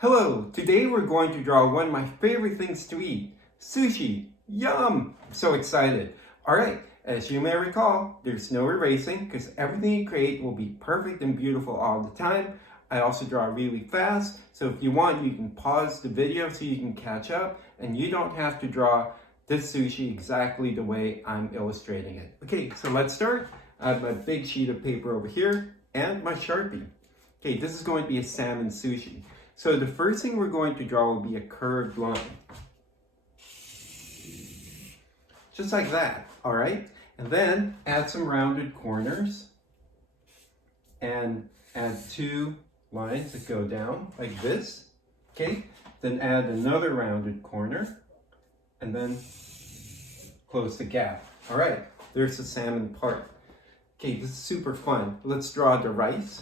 Hello, today we're going to draw one of my favorite things to eat, sushi. Yum! I'm so excited. Alright, as you may recall, there's no erasing because everything you create will be perfect and beautiful all the time. I also draw really fast, so if you want, you can pause the video so you can catch up, and you don't have to draw this sushi exactly the way I'm illustrating it. Okay, so let's start. I have my big sheet of paper over here and my Sharpie. Okay, this is going to be a salmon sushi. So the first thing we're going to draw will be a curved line. Just like that, all right? And then add some rounded corners and add two lines that go down like this, okay? Then add another rounded corner and then close the gap. All right, there's the salmon part. Okay, this is super fun. Let's draw the rice.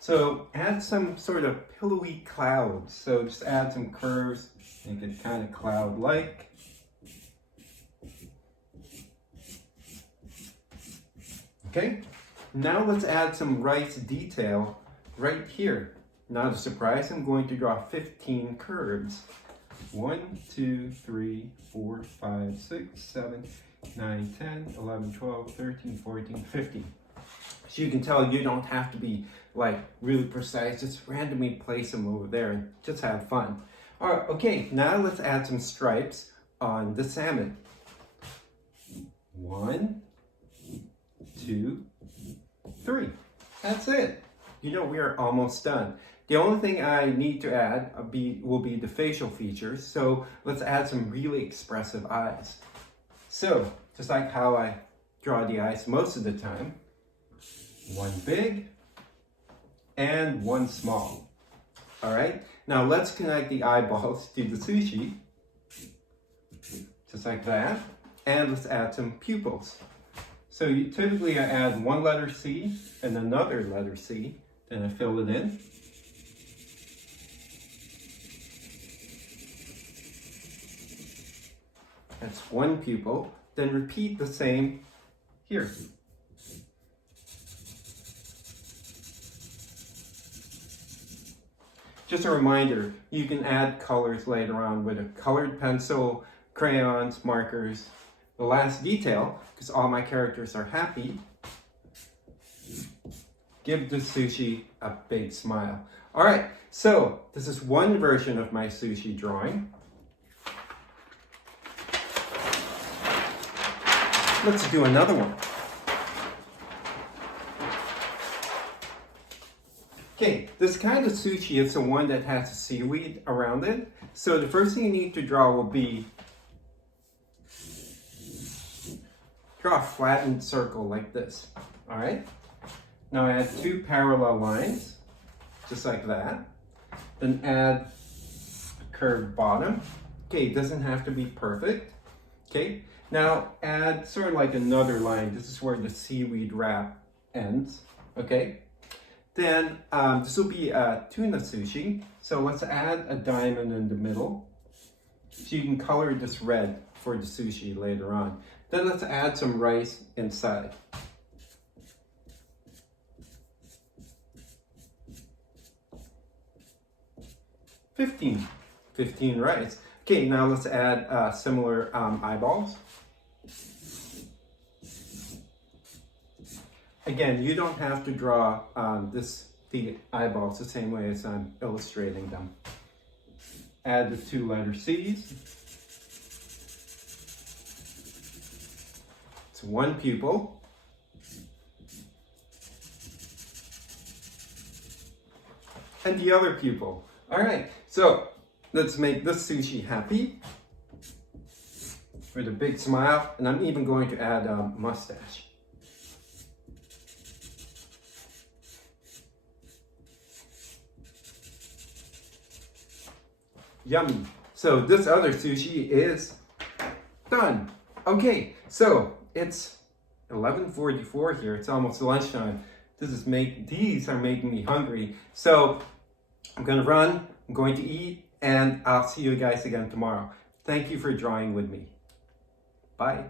So add some sort of pillowy clouds. So just add some curves, make it kind of cloud-like. Okay, now let's add some rice detail right here. Not a surprise, I'm going to draw 15 curves. 1, 2, 3, 4, 5, 6, 7, 9, 10, 11, 12, 13, 14, 15. So you can tell you don't have to be like really precise, just randomly place them over there and just have fun. All right, okay, now let's add some stripes on the salmon. 1, 2, 3. That's it. You know, we are almost done. The only thing I need to add will be the facial features. So let's add some really expressive eyes. So just like how I draw the eyes most of the time, one big and one small. All right, now let's connect the eyeballs to the sushi, just like that. And let's add some pupils. So typically I add one letter C and another letter C, then I fill it in. That's one pupil. Then repeat the same here. Just a reminder, you can add colors later on with a colored pencil, crayons, markers. The last detail, because all my characters are happy, give the sushi a big smile. All right, so this is one version of my sushi drawing. Let's do another one. Okay, this kind of sushi is the one that has the seaweed around it. So the first thing you need to draw will be draw a flattened circle like this. All right. Now add two parallel lines, just like that. Then add a curved bottom. Okay, it doesn't have to be perfect. Okay. Now add sort of like another line. This is where the seaweed wrap ends. Okay. Then this will be a tuna sushi. So let's add a diamond in the middle. So you can color this red for the sushi later on. Then let's add some rice inside. Fifteen rice. Okay, now let's add similar eyeballs. Again, you don't have to draw the eyeballs the same way as I'm illustrating them. Add the two letter C's. It's one pupil. And the other pupil. All right, so let's make this sushi happy with a big smile, and I'm even going to add a mustache. Yummy. So this other sushi is done. Okay, so it's 11:44 here. It's almost lunchtime. These are making me hungry. So I'm gonna run, I'm going to eat, and I'll see you guys again tomorrow. Thank you for drawing with me. Bye.